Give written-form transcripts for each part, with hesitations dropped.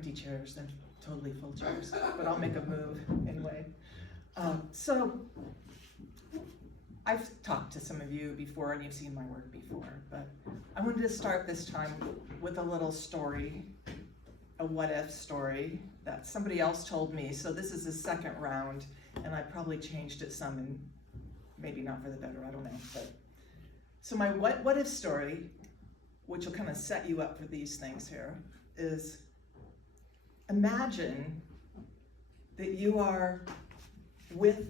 empty chairs than totally full chairs, but I'll make a move anyway. So I've talked to some of you before and you've seen my work before, but I wanted to start this time with a little story, a what if story that somebody else told me. So this is the second round and I probably changed it some and maybe not for the better, I don't know. But so my what if story, which will kind of set you up for these things here, is imagine that you are with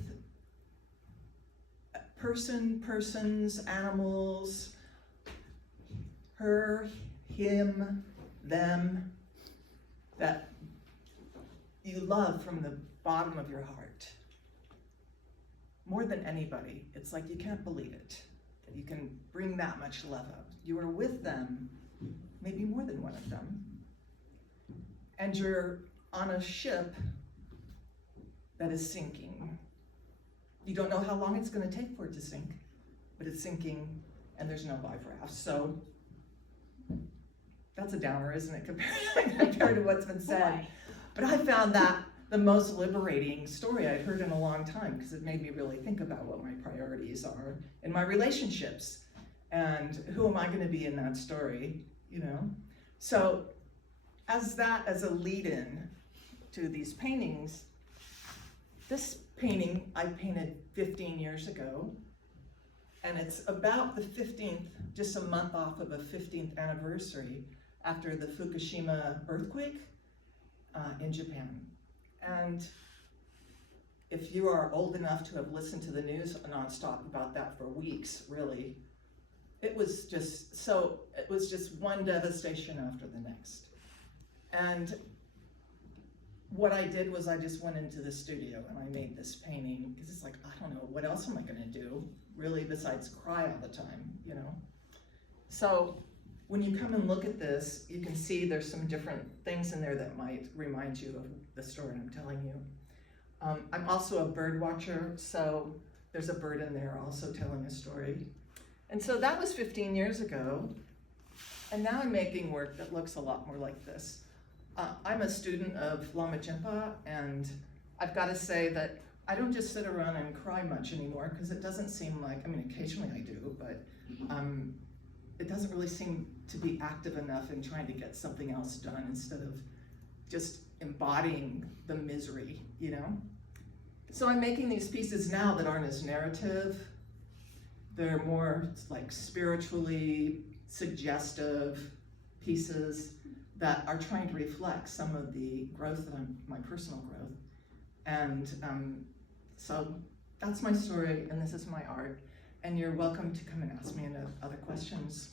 persons, animals, her, him, them, that you love from the bottom of your heart. More than anybody, it's like you can't believe it, that you can bring that much love up. You are with them, maybe more than one of them, and you're on a ship that is sinking. You don't know how long it's going to take for it to sink, but it's sinking and there's no life raft. So that's a downer, isn't it, compared to what's been said? But I found that the most liberating story I'd heard in a long time, because it made me really think about what my priorities are in my relationships and who am I going to be in that story, you know? So as a lead-in to these paintings, this painting I painted 15 years ago, and it's about the 15th, just a month off of a 15th anniversary after the Fukushima earthquake in Japan. And if you are old enough to have listened to the news nonstop about that for weeks, really, it was just one devastation after the next. And what I did was I just went into the studio and I made this painting because it's like, I don't know, what else am I gonna do, really, besides cry all the time, you know? So when you come and look at this, you can see there's some different things in there that might remind you of the story I'm telling you. I'm also a bird watcher, so there's a bird in there also telling a story. And so that was 15 years ago, and now I'm making work that looks a lot more like this. I'm a student of Lama Jinpa, and I've got to say that I don't just sit around and cry much anymore, because it doesn't seem like, I mean, occasionally I do, but it doesn't really seem to be active enough in trying to get something else done instead of just embodying the misery, you know? So I'm making these pieces now that aren't as narrative. They're more like spiritually suggestive pieces that are trying to reflect some of the growth that my personal growth. And so that's my story and this is my art. And you're welcome to come and ask me other questions.